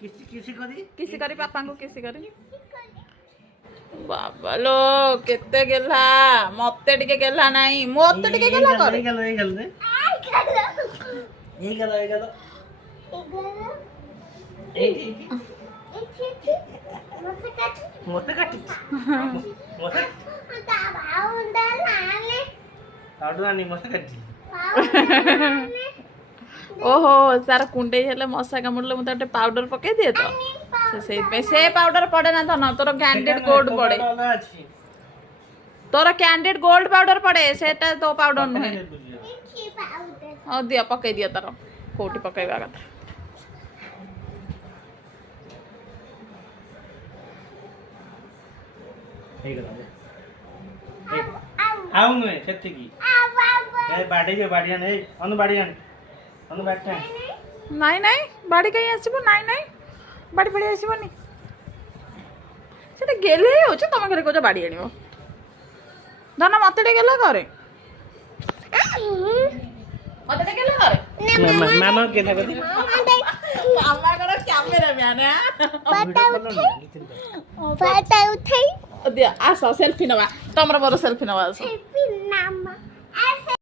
किसी करी पापा को किसी करी बाबा लो केते गेला मते टिके गेला नाही मते टिके गेला कर मते काटी ओहो सारा कुंडे हेले मशा कामुड़ले मते गोटे पाउडर पके दिए तो से पाउडर पड़े ना धन तोर कैंडिड गोल्ड पड़े तोर कैंडिड गोल्ड पाउडर पड़े सेटा तो पाउडर नुहे ओ दिया पके दिया तार कोटी पकेबा कथा आउ नुहे सेतिकी ए बाड़ियान ए अनु बाड़ियान अनु बाटा नाई नाई बाड़ी कहीं आसीबो नाई नाई बाड़ी पड़ी आसीबोनी सेटा गेले होछ तमे घरे कोजा बाड़ी आनिबो धन मते टे गेला करे मते टे गेला करे मामा के ना कदी मामा करो कैमरा मैन फोटो उठाई दिया आस सेल्फी नवा तमरा मोर सेल्फी नवा आस